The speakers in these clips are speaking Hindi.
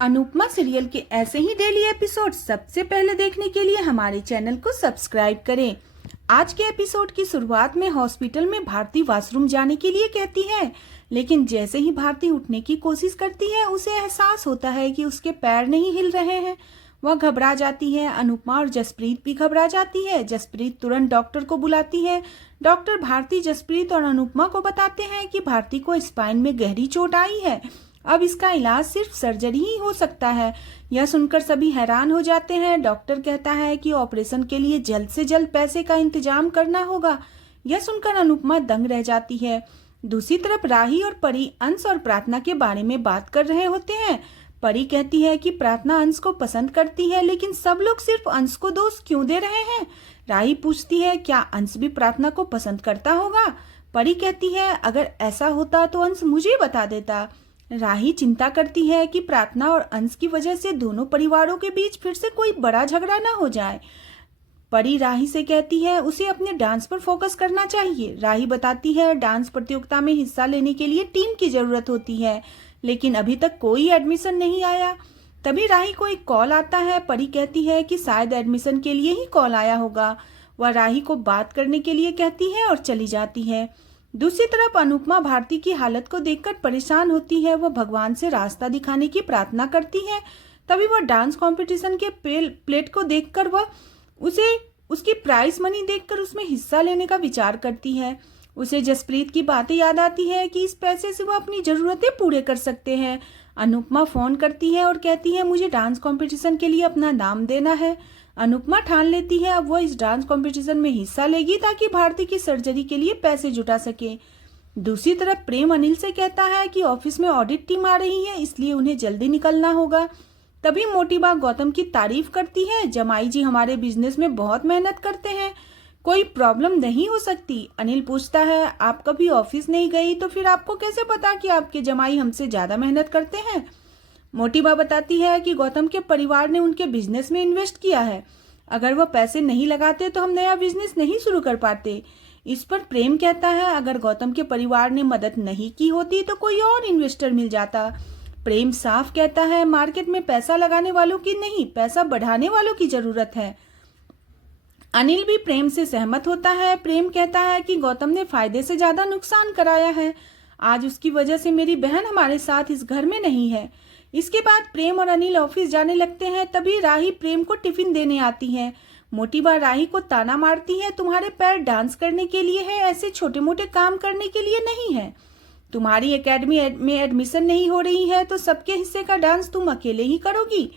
अनुपमा सीरियल के ऐसे ही डेली एपिसोड सबसे पहले देखने के लिए हमारे चैनल को सब्सक्राइब करें। आज के एपिसोड की शुरुआत में हॉस्पिटल में भारती वॉशरूम जाने के लिए कहती है, लेकिन जैसे ही भारती उठने की कोशिश करती है उसे एहसास होता है कि उसके पैर नहीं हिल रहे हैं। वह घबरा जाती है। अनुपमा और जसप्रीत भी घबरा जाती है। जसप्रीत तुरंत डॉक्टर को बुलाती है। डॉक्टर भारती, जसप्रीत और अनुपमा को बताते हैं कि भारती को स्पाइन में गहरी चोट आई है। अब इसका इलाज सिर्फ सर्जरी ही हो सकता है। यह सुनकर सभी हैरान हो जाते हैं। डॉक्टर कहता है कि ऑपरेशन के लिए जल्द से जल्द पैसे का इंतजाम करना होगा। यह सुनकर अनुपमा दंग रह जाती है। दूसरी तरफ राही और परी अंश और प्रार्थना के बारे में बात कर रहे होते हैं। परी कहती है कि प्रार्थना अंश को पसंद करती है, लेकिन सब लोग सिर्फ अंश को दोष क्यों दे रहे हैं। राही पूछती है, क्या अंश भी प्रार्थना को पसंद करता होगा। परी कहती है, अगर ऐसा होता तो अंश मुझे बता देता। राही चिंता करती है कि प्रार्थना और अंश की वजह से दोनों परिवारों के बीच फिर से कोई बड़ा झगड़ा ना हो जाए। परी राही से कहती है उसे अपने डांस पर फोकस करना चाहिए। राही बताती है डांस प्रतियोगिता में हिस्सा लेने के लिए टीम की जरूरत होती है, लेकिन अभी तक कोई एडमिशन नहीं आया। तभी राही को एक कॉल आता है। परी कहती है कि शायद एडमिशन के लिए ही कॉल आया होगा। वह राही को बात करने के लिए कहती है और चली जाती है। दूसरी तरफ अनुपमा भारती की हालत को देखकर परेशान होती है। वह भगवान से रास्ता दिखाने की प्रार्थना करती है। तभी वह डांस कंपटीशन के प्लेट को देखकर वह उसे उसकी प्राइज मनी देखकर उसमें हिस्सा लेने का विचार करती है। उसे जसप्रीत की बातें याद आती है कि इस पैसे से वह अपनी जरूरतें पूरे कर सकते हैं। अनुपमा फोन करती है और कहती है मुझे डांस कंपटीशन के लिए अपना नाम देना है। अनुपमा ठान लेती है अब वह इस डांस कंपटीशन में हिस्सा लेगी ताकि भारती की सर्जरी के लिए पैसे जुटा सके। दूसरी तरफ प्रेम अनिल से कहता है कि ऑफिस में ऑडिट टीम आ रही है, इसलिए उन्हें जल्दी निकलना होगा। तभी मोटी बा गौतम की तारीफ करती है, जमाई जी हमारे बिजनेस में बहुत मेहनत करते हैं, कोई प्रॉब्लम नहीं हो सकती। अनिल पूछता है, आप कभी ऑफिस नहीं गई तो फिर आपको कैसे पता कि आपके जमाई हमसे ज्यादा मेहनत करते हैं। मोटी बा बताती है कि गौतम के परिवार ने उनके बिजनेस में इन्वेस्ट किया है। अगर वह पैसे नहीं लगाते तो हम नया बिजनेस नहीं शुरू कर पाते। इस पर प्रेम कहता है, अगर गौतम के परिवार ने मदद नहीं की होती तो कोई और इन्वेस्टर मिल जाता। प्रेम साफ कहता है, मार्केट में पैसा लगाने वालों की नहीं, पैसा बढ़ाने वालों की जरूरत है। अनिल भी प्रेम से सहमत होता है। प्रेम कहता है कि गौतम ने फायदे से ज्यादा नुकसान कराया है। आज उसकी वजह से मेरी बहन हमारे साथ इस घर में नहीं है। इसके बाद प्रेम और अनिल ऑफिस जाने लगते हैं। तभी राही प्रेम को टिफिन देने आती है। मोटी बा राही को ताना मारती है, तुम्हारे पैर डांस करने के लिए है, ऐसे छोटे मोटे काम करने के लिए नहीं है। तुम्हारी एकेडमी में एडमिशन नहीं हो रही है तो सबके हिस्से का डांस तुम अकेले ही करोगी।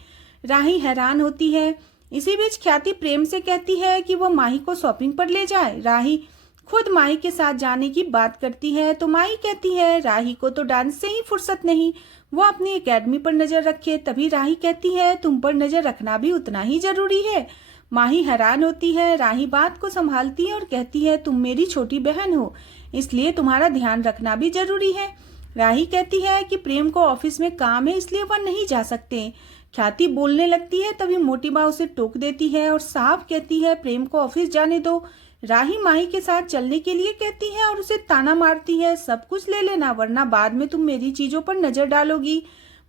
राही हैरान होती है। इसी बीच ख्याति प्रेम से कहती है कि वह माही को शॉपिंग पर ले जाए। राही खुद माही के साथ जाने की बात करती है तो माही कहती है राही को तो डांस से ही फुर्सत नहीं, वो अपनी एकेडमी पर नजर रखे। तभी राही कहती है तुम पर नजर रखना भी उतना ही जरूरी है। माही हैरान होती है। राही बात को संभालती है और कहती है तुम मेरी छोटी बहन हो, इसलिए तुम्हारा ध्यान रखना भी जरूरी है। राही कहती है कि प्रेम को ऑफिस में काम है, इसलिए वह नहीं जा सकते। ख्याति बोलने लगती है। तभी मोटी बा उसे टोक देती है और साफ कहती है प्रेम को ऑफिस जाने दो। राही माही के साथ चलने के लिए कहती है और उसे ताना मारती है, सब कुछ ले लेना वरना बाद में तुम मेरी चीजों पर नजर डालोगी।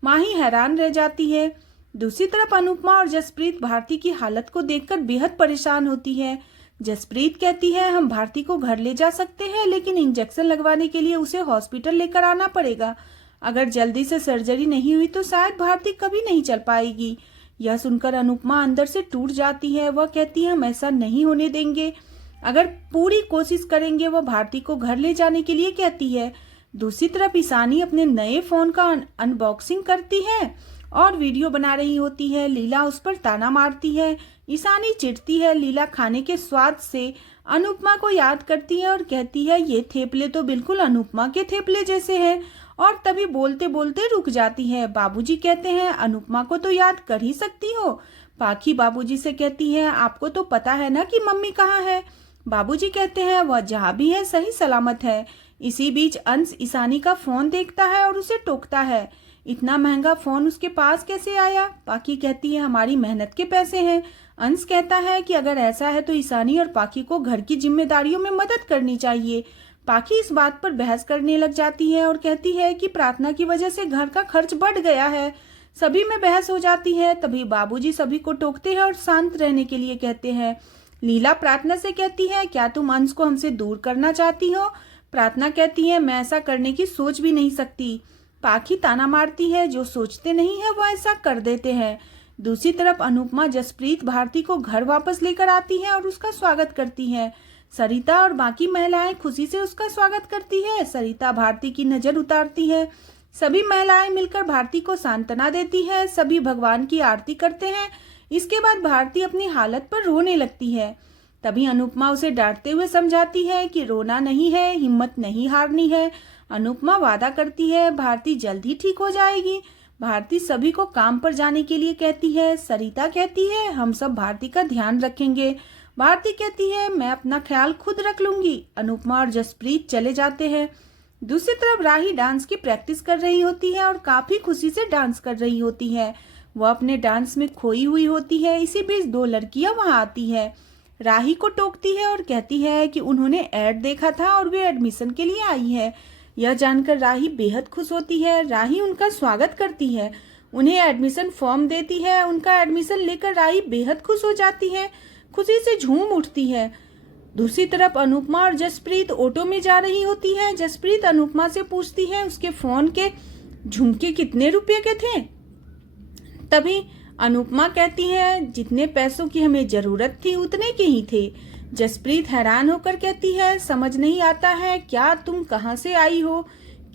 माही हैरान रह जाती है। दूसरी तरफ अनुपमा और जसप्रीत भारती की हालत को देखकर बेहद परेशान होती है। जसप्रीत कहती है हम भारती को घर ले जा सकते हैं, लेकिन इंजेक्शन लगवाने के लिए उसे हॉस्पिटल लेकर आना पड़ेगा। अगर जल्दी से सर्जरी नहीं हुई तो शायद भारती कभी नहीं चल पाएगी। यह सुनकर अनुपमा अंदर से टूट जाती है। वह कहती है हम ऐसा नहीं होने देंगे, अगर पूरी कोशिश करेंगे। वह भारती को घर ले जाने के लिए कहती है। दूसरी तरफ ईशानी अपने नए फोन का अनबॉक्सिंग करती है और वीडियो बना रही होती है। लीला उस पर ताना मारती है। ईशानी चिढ़ती है। लीला खाने के स्वाद से अनुपमा को याद करती है और कहती है ये थेपले तो बिल्कुल अनुपमा के थेपले जैसे हैं, और तभी बोलते बोलते रुक जाती है। बाबूजी कहते हैं अनुपमा को तो याद कर ही सकती हो। पाखी बाबूजी से कहती है आपको तो पता है ना कि मम्मी कहाँ है। बाबूजी कहते हैं वह जहाँ भी है सही सलामत है। इसी बीच अंश ईशानी का फोन देखता है और उसे टोकता है, इतना महंगा फोन उसके पास कैसे आया। पाखी कहती है हमारी मेहनत के पैसे हैं। अंश कहता है कि अगर ऐसा है तो ईशानी और पाखी को घर की जिम्मेदारियों में मदद करनी चाहिए। पाखी इस बात पर बहस करने लग जाती है और कहती है कि प्रार्थना की वजह से घर का खर्च बढ़ गया है। सभी में बहस हो जाती है। तभी बाबूजी सभी को टोकते हैं और शांत रहने के लिए कहते हैं। लीला प्रार्थना से कहती है, क्या तुम अंश को हमसे दूर करना चाहती हो? प्रार्थना कहती है, मैं ऐसा करने की सोच भी नहीं सकती। पाखी ताना मारती है, जो सोचते नहीं है वो ऐसा कर देते हैं। दूसरी तरफ अनुपमा जसप्रीत भारती को घर वापस लेकर आती है और उसका स्वागत करती है। सरिता और बाकी महिलाएं खुशी से उसका स्वागत करती है। सरिता भारती की नजर उतारती है। सभी महिलाएं मिलकर भारती को सांत्वना देती है। सभी भगवान की आरती करते हैं। इसके बाद भारती अपनी हालत पर रोने लगती है। तभी अनुपमा उसे डांटते हुए समझाती है कि रोना नहीं है, हिम्मत नहीं हारनी है। अनुपमा वादा करती है भारती जल्द ही ठीक हो जाएगी। भारती सभी को काम पर जाने के लिए कहती है। सरिता कहती है, हम सब भारती का ध्यान रखेंगे। भारती कहती है, मैं अपना ख्याल खुद रख लूंगी। अनुपमा और जसप्रीत चले जाते हैं। दूसरी तरफ राही डांस की प्रैक्टिस कर रही होती है और काफी खुशी से डांस कर रही होती है। वह अपने डांस में खोई हुई होती है। इसी बीच दो लड़कियां वहां आती है। राही को टोकती है और कहती है कि उन्होंने ऐड देखा था और वे एडमिशन के लिए आई है। यह जानकर राही बेहद खुश होती है। राही उनका स्वागत करती है, उन्हें एडमिशन फॉर्म देती है। उनका एडमिशन लेकर राही बेहद खुश हो जाती है, खुशी से झूम उठती है। दूसरी तरफ अनुपमा और जसप्रीत ऑटो में जा रही होती है। जसप्रीत अनुपमा से पूछती है उसके फोन के झुमके कितने रुपए के थे। तभी अनुपमा कहती है, जितने पैसों की हमें जरूरत थी उतने के ही थे। जसप्रीत हैरान होकर कहती है, समझ नहीं आता है, क्या तुम कहाँ से आई हो,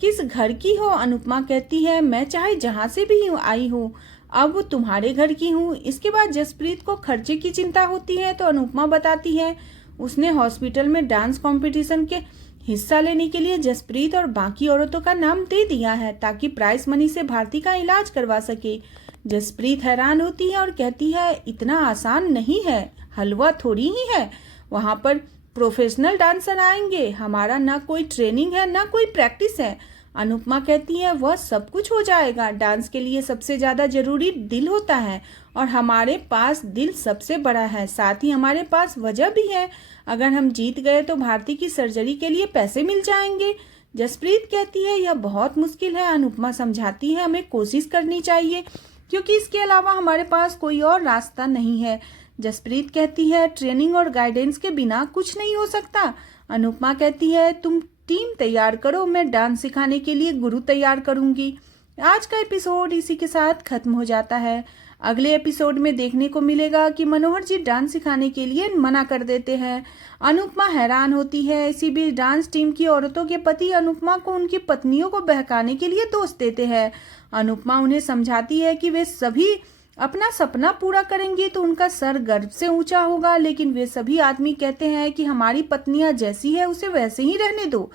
किस घर की हो? अनुपमा कहती है, मैं चाहे जहाँ से भी आई हूँ, अब वो तुम्हारे घर की हूँ। इसके बाद जसप्रीत को खर्चे की चिंता होती है तो अनुपमा बताती है उसने हॉस्पिटल में डांस कंपटीशन के हिस्सा लेने के लिए जसप्रीत और बाकी औरतों का नाम दे दिया है ताकि प्राइस मनी से भारती का इलाज करवा सके। जसप्रीत हैरान होती है और कहती है, इतना आसान नहीं है, हलवा थोड़ी ही है, वहां पर प्रोफेशनल डांसर आएंगे, हमारा ना कोई ट्रेनिंग है ना कोई प्रैक्टिस है। अनुपमा कहती है, वह सब कुछ हो जाएगा, डांस के लिए सबसे ज्यादा जरूरी दिल होता है और हमारे पास दिल सबसे बड़ा है, साथ ही हमारे पास वजह भी है। अगर हम जीत गए तो भारती की सर्जरी के लिए पैसे मिल जाएंगे। जसप्रीत कहती है, यह बहुत मुश्किल है। अनुपमा समझाती है, हमें कोशिश करनी चाहिए क्योंकि इसके अलावा हमारे पास कोई और रास्ता नहीं है। जसप्रीत कहती है, ट्रेनिंग और गाइडेंस के बिना कुछ नहीं हो सकता। अनुपमा कहती है, तुम टीम तैयार करो, मैं डांस सिखाने के लिए गुरु तैयार करूंगी। आज का एपिसोड इसी के साथ खत्म हो जाता है। अगले एपिसोड में देखने को मिलेगा कि मनोहर जी डांस सिखाने के लिए मना कर देते हैं। अनुपमा हैरान होती है। इसी बीच डांस टीम की औरतों के पति अनुपमा को उनकी पत्नियों को बहकाने के लिए दोष देते हैं। अनुपमा उन्हें समझाती है कि वे सभी अपना सपना पूरा करेंगी तो उनका सर गर्व से ऊंचा होगा, लेकिन वे सभी आदमी कहते हैं कि हमारी पत्नियां जैसी है उसे वैसे ही रहने दो।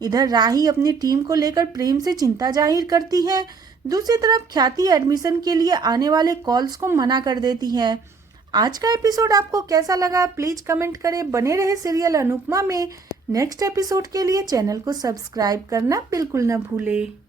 इधर राही अपनी टीम को लेकर प्रेम से चिंता जाहिर करती है। दूसरी तरफ ख्याति एडमिशन के लिए आने वाले कॉल्स को मना कर देती है। आज का एपिसोड आपको कैसा लगा प्लीज कमेंट करें। बने रहे सीरियल अनुपमा में नेक्स्ट एपिसोड के लिए चैनल को सब्सक्राइब करना बिल्कुल न भूले।